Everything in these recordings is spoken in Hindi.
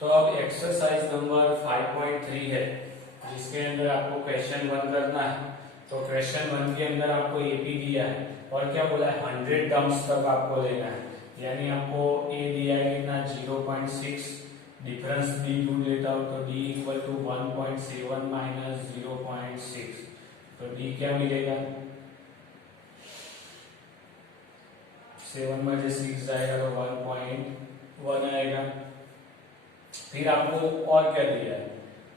तो अब एक्सरसाइज नंबर 5.3 है जिसके अंदर आपको क्वेश्चन 1 करना है। तो क्वेश्चन 1 के अंदर आपको एपी दिया है और क्या बोला है 100 टर्म्स तक आपको लेना है। यानी आपको ए दिया है कितना 0.6, डिफरेंस डी ढूंढ लेता हूं तो डी इक्वल टू 1.7 माइनस 0.6, तो डी क्या मिलेगा 7 में से 6 जाएगा तो 1.1 आएगा। फिर आपको और क्या दिया है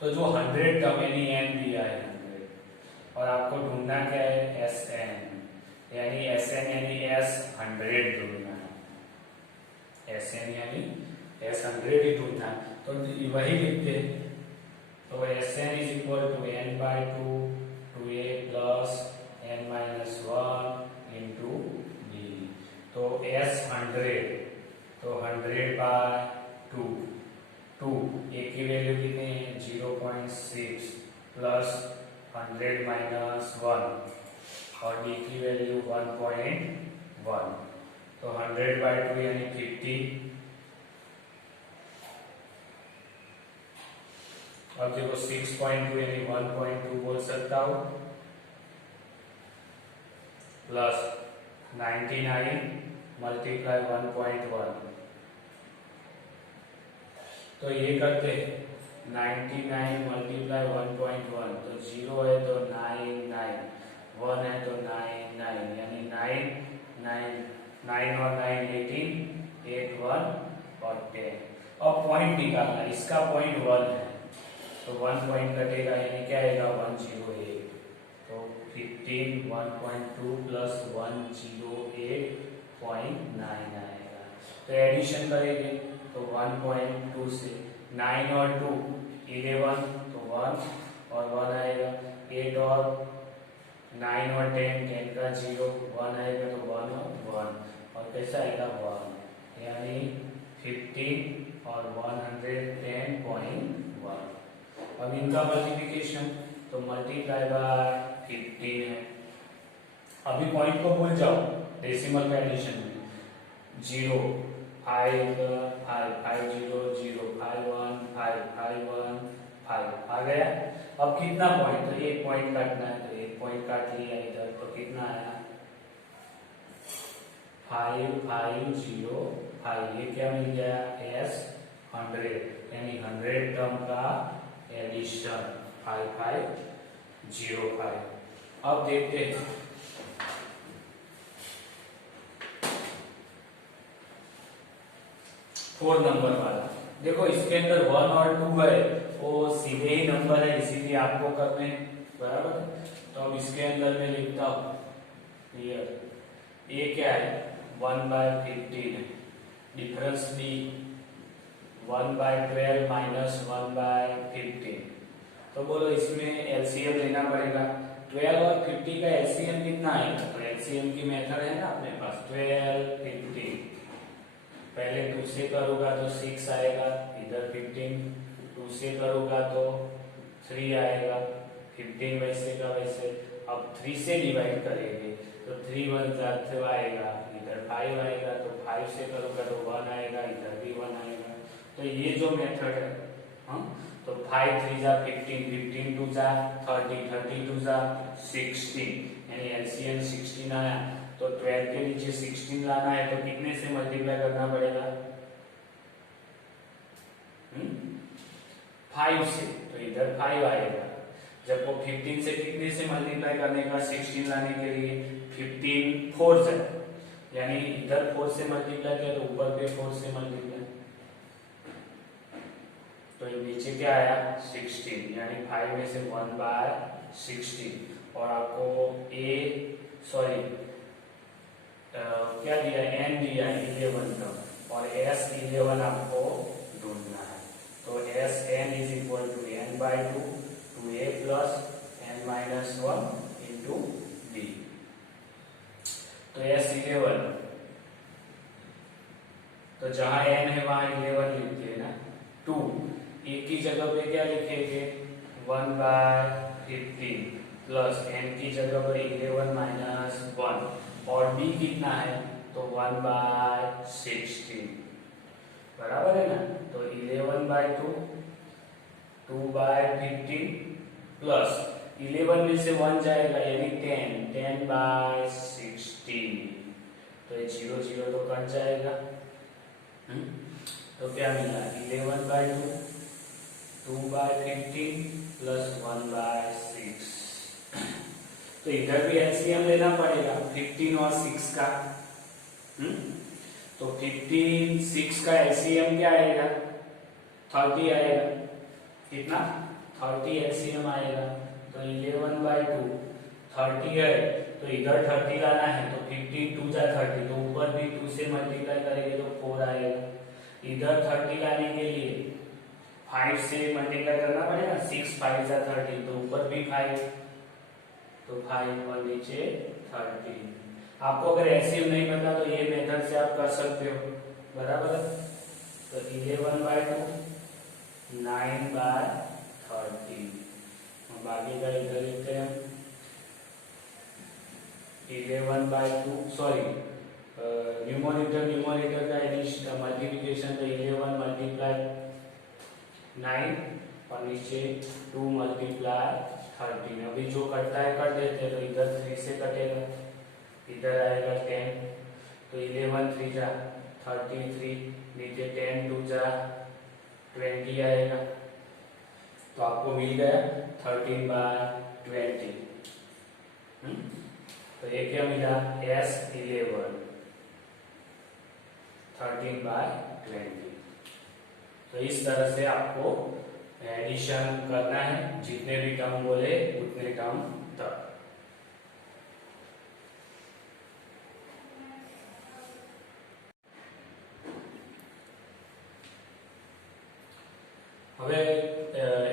तो जो 100 टर्म यानी एन दिया है 100 और आपको ढूंढना क्या है एस एन, यानी एस एन यानी एस 100 ढूंढना है। एस एन यानी एस 100 ही ढूंढना है तो वही लिखते हैं। तो S n is equal to n by two two a plus N minus 1 into D. तो एस 100 तो 100 बाय 2 ए की वैल्यू कितनी है 0.6 प्लस 100 माइनस 1 और डी की वैल्यू 1.1। तो 100 बाय 2 यानी 50। अब देखो 6.2 यानी 1.2 बोल सकता हूं प्लस 99 मल्टीप्लाई 1.1। तो ये करते हैं 99 मल्टीप्लाई 1.1 तो 0 है तो 99, 1 है तो 99 यानी 9 और 9 18, 8 1 और 10। अब पॉइंट निकालना, इसका पॉइंट 1 है तो 1 पॉइंट कटेगा यानी क्या आएगा 108। तो 15 1.2 प्लस 108.9 आएगा। तो एडिशन करेंगे तो 1.2 से 9 और 2 11 तो 1 और 1 आएगा। 8 और 9 और 10 का 0 1 आएगा तो 1 और 1 और कैसा आएगा 1 यानी 15 और 110.1। अब इनका मल्टीप्लिकेशन तो मल्टीप्लाई बाय 15 है। अभी पॉइंट को भूल जाओ, डेसिमल का एडिशन में 0 5 5 5 0 0 5 1 5 5 1 5 आ गया। अब कितना पॉइंट, तो एक पॉइंट काटना है तो एक पॉइंट काट लिया इधर, तो कितना आया 5 5 0 5। ये क्या मिल गया एस 100 यानी 100 टर्म का एडिशन 5505। अब देखते हैं फोर नंबर वाला। देखो इसके अंदर 1 और 2 है वो सीधे ही नंबर है इसीलिए आपको करने बराबर है। तो अब इसके अंदर मैं लिखता हूं क्लियर। ये क्या है 1/15 है, डिफरेंस डी 1/12 माइनस 1/15। तो बोलो इसमें एलसीएम लेना पड़ेगा। 12 और 50 का एलसीएम कितना आएगा, तो एलसीएम की मेथड है ना अपने पास 12 50। पहले 2 से करूंगा तो 6 आएगा, इधर 15 2 से करूंगा तो 3 आएगा, 15 वैसे का वैसे। अब 3 से डिवाइड करेंगे तो 3 1 2 आएगा, इधर 5 आएगा, तो 5 से करूंगा तो 1 आएगा, इधर भी 1 आएगा। तो ये जो मेथड है तो 5 3 जा 15, 15 2 जा 30, 30 2 जा 16 यानी एलसीएम 16 आया। तो 12 के नीचे 16 लाना है तो कितने से मल्टीप्लाई करना पड़ेगा 5 से, तो इधर 5 आएगा। जब वो 15 से कितने से मल्टीप्लाई करने का 16 लाने के लिए 15 4 से यानी इधर 4 से मल्टीप्लाई किया तो ऊपर पे 4 से मल्टीप्लाई, तो नीचे क्या आया 16 यानी 5 में से 1/16। और आपको क्या दिया एन दिया 11 का और एस 11 आपको ढूंढना है। तो S n is equal to n by 2 two a plus N minus 1 into D. तो एस 11 तो जहां एन है वहां 11 लिखते हैं ना। 2 ए की जगह पे क्या लिखेंगे 1/15 प्लस एन की जगह पर 11 माइनस 1 और b कितना है तो 1/16। बराबर है ना। तो 11/2 2/15 प्लस 11 में से 1 जाएगा यानी 10/16। तो ये 0 0 तो कट जाएगा। तो क्या मिला 11/2 2/15 प्लस 1/6। तो इधर भी एलसीएम लेना पड़ेगा 15 और 6 का। तो 15 6 का एलसीएम क्या आएगा 30 आएगा। कितना 30 एलसीएम आएगा। तो 11/2 30 है तो इधर 30 लाना है तो 15 2 जा 30 तो ऊपर भी 2 से मल्टीप्लाई करेंगे तो 4 आएगा। इधर 30 लाने के लिए 5 से मल्टीप्लाई करना पड़ेगा 6 5 जा 30 तो ऊपर भी 5 तो 5 और नीचे 30। आपको अगर एलसीएम नहीं पता तो ये मेथड से आप कर सकते हो बराबर। तो 11/2 9/30 बाकी का इधर लिखते हैं 11/2 सॉरी न्यूमरेटर का एडिशन मल्टीप्लिकेशन तो 11 मल्टीप्लाई 9 और नीचे 2 मल्टीप्लाई 13। अभी जो कटता है कर देते हैं तो इधर 3 से कटेगा इधर आएगा 10 तो 11 3 जा 33 नीचे 10 2 जा 20 आएगा। तो आपको मिल गया 13/20। तो ये क्या मिला S11 13/20। तो इस तरह से आपको एडिशन करना है जितने भी टर्म बोले उतने टर्म तक। હવે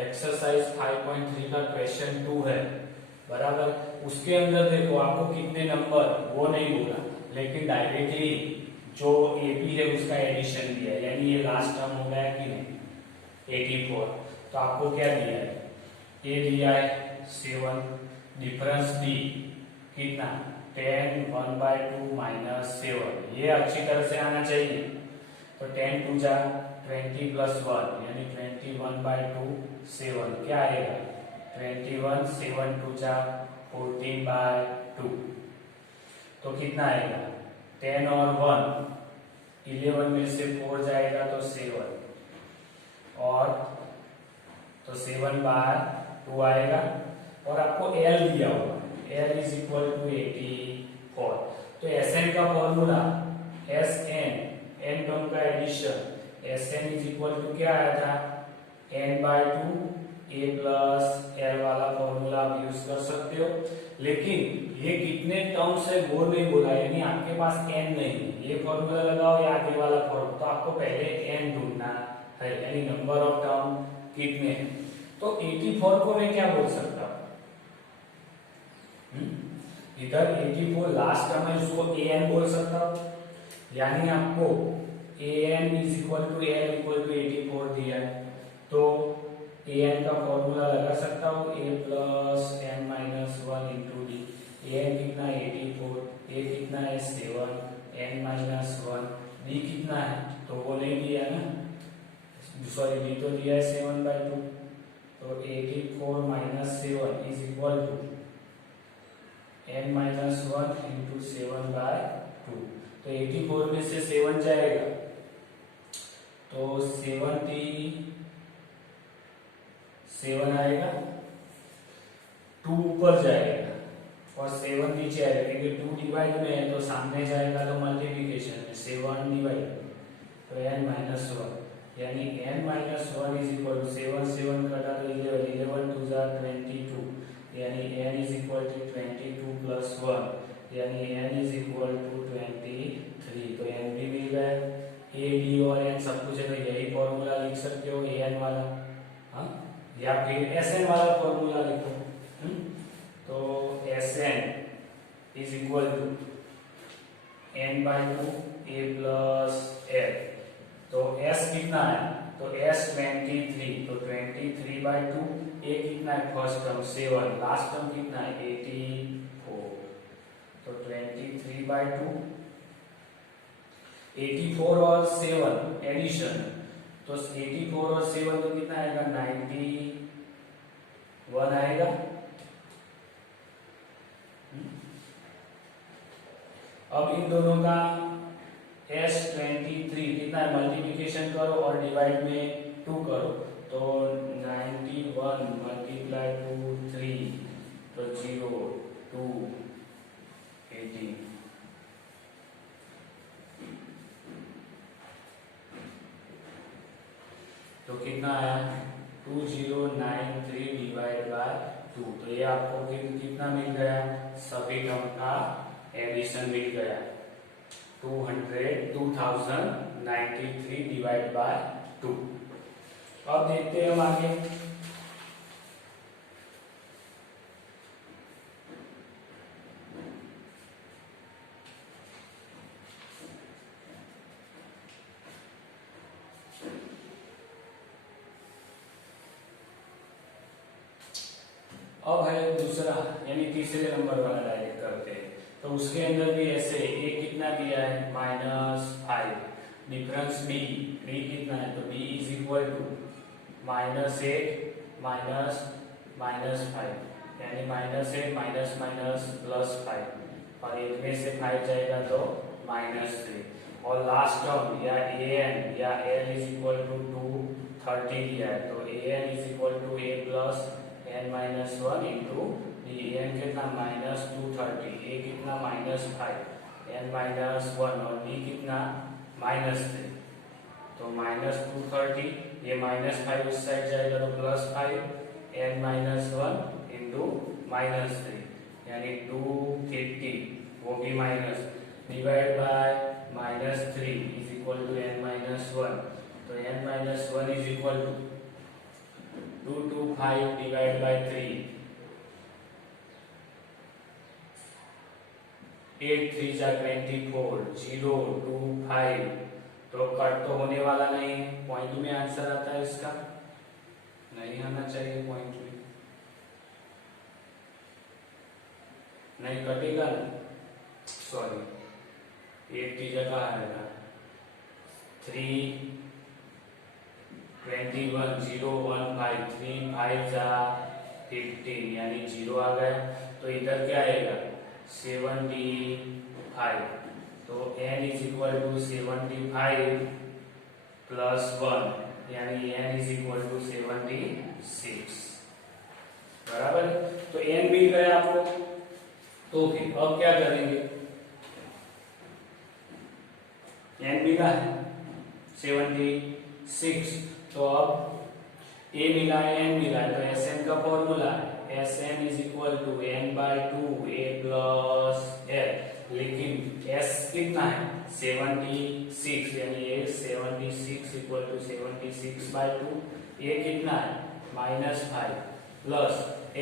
एक्सरसाइज 5.3 का क्वेश्चन 2 है बराबर। उसके अंदर देखो आपको कितने नंबर वो नहीं बोला लेकिन डायरेक्टली जो एपी है उसका एडिशन दिया है यानी ये लास्ट टर्म हो गया कि नहीं 84। तो आपको क्या दिया है ए दिया है 7 डिफरेंस डी कितना 10 1/2 माइनस 7 ये अच्छी तरह से आना चाहिए। तो 10 2 जा 20 प्लस 1 यानी 21/2 7 क्या आएगा 21 7 2 जा 14/2। तो कितना आएगा 10 और 1 11 में से 4 जाएगा तो 7 और तो 7/2 आएगा। और आपको एल दिया होगा एल इज इक्वल टू 84। तो एसएन का फॉर्मूला एसएन एन टर्म का addition S n is equal to क्या आया था n/2 a प्लस एल वाला फॉर्मूला आप यूज कर सकते हो। लेकिन ये कितने टर्म्स है वो नहीं बोला यानी आपके पास n नहीं ये फॉर्मूला लगाओ या आगे वाला फॉर्मूला। तो आपको पहले n ढूंढना है यानी नंबर ऑफ टर्म कितने हैं। तो 84 को मैं क्या बोल सकता हूँ इधर 84 लास्ट टर्म है उसको an बोल सकता हूँ यानी आपको an is equal to l equal to 84 दिया है। तो an का फॉर्मूला लगा सकता हूँ a plus n minus 1 into D. an कितना 84 a कितना है 7 n माइनस 1 d कितना है तो वो नहीं दिया ना सॉरी d तो दिया है 7/2। तो 84 minus 7 is equal to n minus 1 into 7/2। तो 84 में से 7 जाएगा तो 7 आएगा 2 ऊपर जाएगा और 7 नीचे आएगा क्योंकि 2 डिवाइड में है तो सामने जाएगा तो मल्टीप्लिकेशन में 7 डिवाइड तो n माइनस 1 यानी n minus 1 is equal to 7 7 कटा तो 11 11 2 जा 22 यानी n is equal to 22 plus 1 यानी n इज इक्वल टू 23। तो n भी मिल गया a d और n सब कुछ है तो यही फॉर्मूला लिख सकते हो an वाला हाँ या फिर Sn वाला फॉर्मूला लिखो। तो Sn is equal to n/2 a plus l। तो S कितना है तो S 23 तो 23/2 a कितना है फर्स्ट टर्म 7 लास्ट टर्म कितना है 84। तो 23/2 84 और 7 एडिशन, तो 84 और 7 तो कितना आएगा, 91 आएगा। अब इन दोनों का S23 कितना है, मल्टीप्लिकेशन करो और डिवाइड में 2 करो, तो 91 मल्टीप्लाई टू 3 तो 0 2 18, तो कितना आया 2093 डिवाइड बाय 2, तो ये आपको कितना मिल गया, सभी टर्म का एडिशन मिल गया 2093 डिवाइड बाय 2। अब देखते हैं हम आगे। अब है दूसरा यानी तीसरे नंबर वाला डायरेक्ट करते हैं, तो उसके अंदर भी ऐसे ए कितना दिया है -5, डिफरेंस बी कितना है, तो b is equal to -8 minus 5, यानी -8 माइनस +5, और 1 में से 5 जाएगा तो -3, और लास्ट टर्म या an या l इज इक्वल टू 230 दिया है, तो an is equal to a plus n minus 1 into n कितना -230, a कितना -5, n माइनस 1 और d कितना -3, तो -230, ये -5 इस साइड जाएगा तो +5, n माइनस 1 इंटू -3 यानी 250, वो भी minus, divide by -3 is equal to n minus 1, तो n minus 1 is equal to 225 divide by 3, 8 3 जा 24, 0 2 5, तो कट तो होने वाला नहीं है, पॉइंट में आंसर आता है इसका, नहीं आना चाहिए पॉइंट में, नहीं कटेगा ना, सॉरी 8 की जगह आएगा 3 21 0 1 5, 3 5 जा 15 यानी 0 आ गया, तो इधर क्या आएगा 75, तो n is equal to 75 plus 1 यानी n इज इक्वल टू 76, बराबर, तो n मिल गया आपको, तो फिर अब क्या करेंगे, n मिला है 76, तो अब a मिला है n मिला है, तो Sn का फॉर्मूला है Sn is equal to n/2 a plus l, लेकिन s कितना है 76, यानी ये 76 इक्वल टू 76/2, ये कितना है -5 प्लस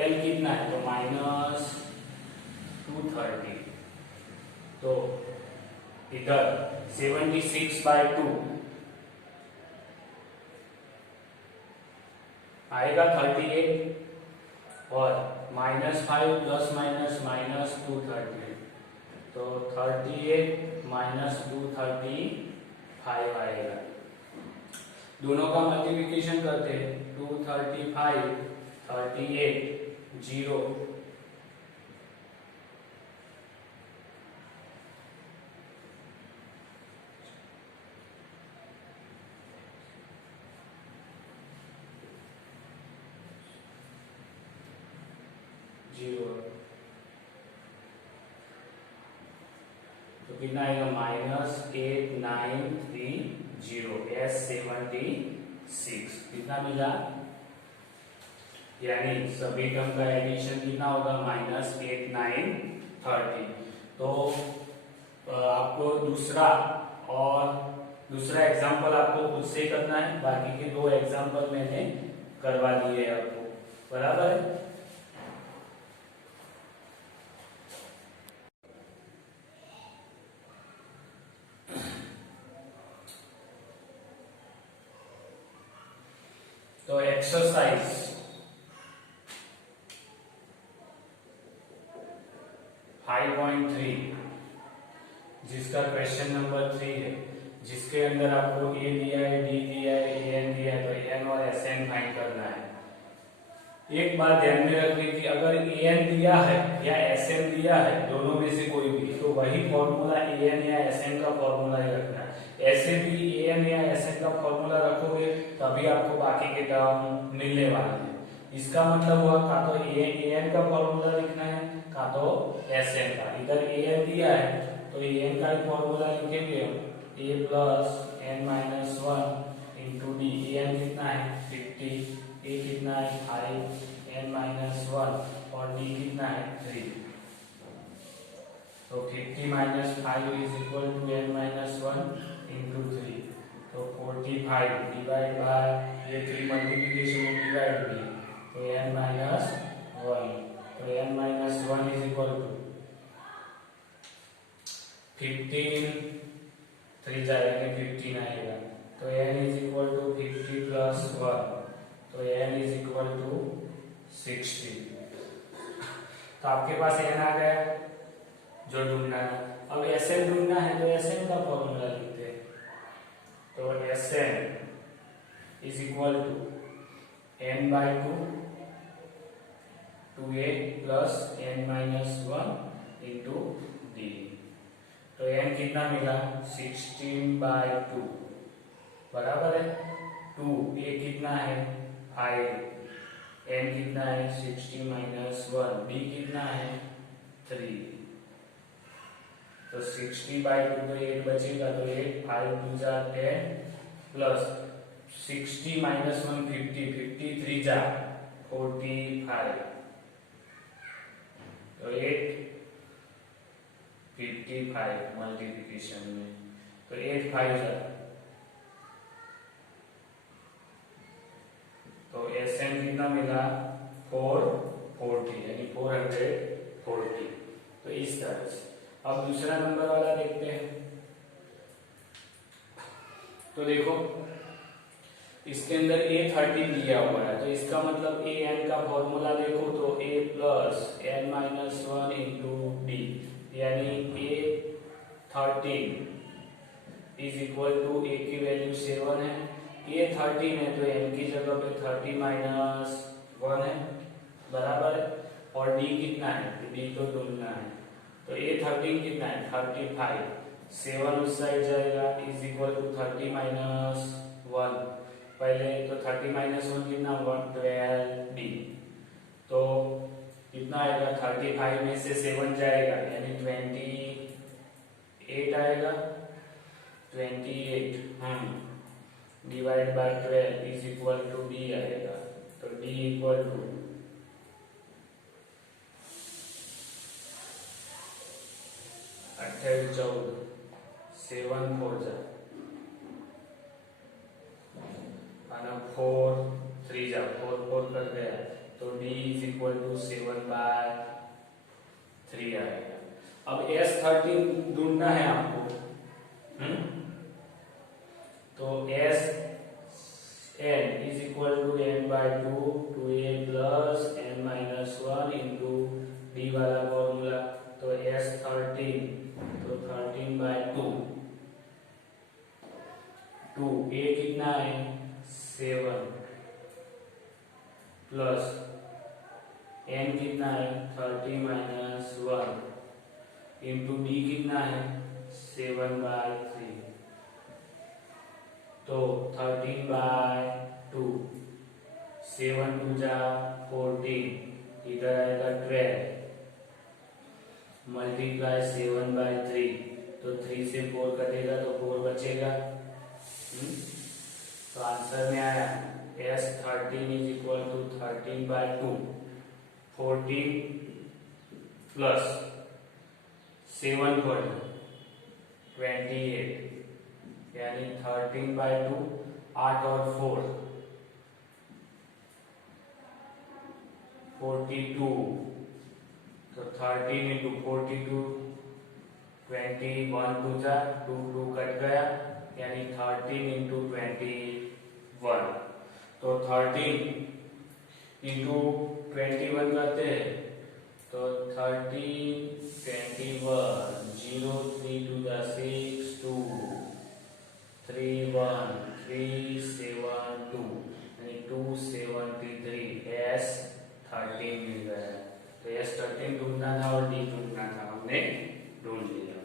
l कितना है तो -230, तो इधर 76/2 आएगा 38, और -5 प्लस माइनस -230, तो 38 -235 आएगा, दोनों का मल्टीप्लिकेशन करते हैं, 235 38 0 0, तो कितना आएगा -8930 S76, कितना मिला, यानी सभी टर्म का एडिशन कितना होगा -8930, तो आपको दूसरा एग्जांपल आपको खुद से करना है, बाकी के 2 एग्जांपल मैंने करवा दिए आपको, बराबर है। तो एक्सरसाइज 5.3 जिसका क्वेश्चन नंबर 3 है, इसके अंदर आपको ए दिया है, डी दिया है, एन दिया है, तो एन और एस एन फाइंड करना है। एक बात ध्यान में रखनी कि अगर एन दिया है या एस एन दिया है, दोनों में से कोई भी, तो वही फॉर्मूला एन या एस एन का फॉर्मूला ही रखना है। ऐसे भी एन या एस एन का फॉर्मूला रखोगे तभी आपको बाकी के टर्म मिलने वाले हैं। इसका मतलब हुआ का तो एन का फॉर्मूला लिखना है, का तो एस एन का। इधर एन दिया है तो एन का फॉर्मूला लिखेंगे A plus N minus one into D. N कितना है 50, ए कितना है 5, एन माइनस वन और डी कितना है 3। तो 50 minus 5 is equal to N minus one into 3। तो 45 डिवाइड बाय ये 3 मल्टीप्लिकेशन में डिवाइड भी, तो एन माइनस वन। तो N minus one is equal to 15, 3 जाएगा 15 आएगा, तो n is equal to 50 plus 1, तो n इज इक्वल टू 60। तो आपके पास n आ गया जो ढूंढना है। अब Sn ढूंढना है तो Sn का फॉर्मूला लिखते हैं। तो Sn is equal to n by 2 2a plus n minus one into D. तो n कितना मिला 16/2 बराबर है 2। a कितना है 5, n कितना है 60 माइनस वन, b कितना है 3। तो 60/2 तो 8 बचेगा, तो 8 5 2 जा 10 प्लस 60 माइनस 1 50, 53 जा 45। तो 8 55 मल्टीप्लिकेशन में, तो 8 5 जा, तो Sn कितना मिला 440 यानी 440। तो इस तरह से अब दूसरा नंबर वाला देखते हैं। तो देखो इसके अंदर A13 दिया हुआ है, तो इसका मतलब An का फॉर्मूला देखो तो a plus N minus one into D, यानी A13 इज इक्वल टू ए की वैल्यू 7 है, A13 है तो n की जगह पे 30 माइनस 1 है बराबर है, और d कितना है तो d तो ढूंढना है। तो A13 कितना है 35, 7 उस साइड जाएगा इज इक्वल टू 30 माइनस 1। पहले तो 30 माइनस 1 कितना 112 डी। तो कितना आएगा 35 में से 7 जाएगा यानी 28 आएगा, 28 divide by 12 is equal to D आएगा। तो डी इक्वल टू 28 14 7 4 जा 4 3 जा 4 4 कर गया, तो d इज इक्वल टू 7/3 आएगा। अब S13 ढूंढना है आपको, तो Sn is equal to n/2 2a plus n minus one into D वाला फॉर्मूला। तो S13 तो 13/2 2a कितना है 7 प्लस n कितना है 30 माइनस 1 इंटू डी कितना है 7/3। तो 13/2 7 2 जा 14, इधर आएगा 12 मल्टीप्लाई 7/3। तो 3 से 4 कटेगा तो 4 बचेगा। तो आंसर में आया S13 is equal to 13/2 14 plus 7 पर 28 यानी 13/2 8 और 4 42। तो 13 इंटू 42 21 2 जा 2 2 कट गया यानी 13 इंटू 21। तो 13 इंटू 21 करते हैं तो 13 21 0 3 2 जा 6 2 31372 यानी 273 S13 मिल गया है। तो S13 ढूंढना था और D ढूंढना था, हमने ढूंढ लिया।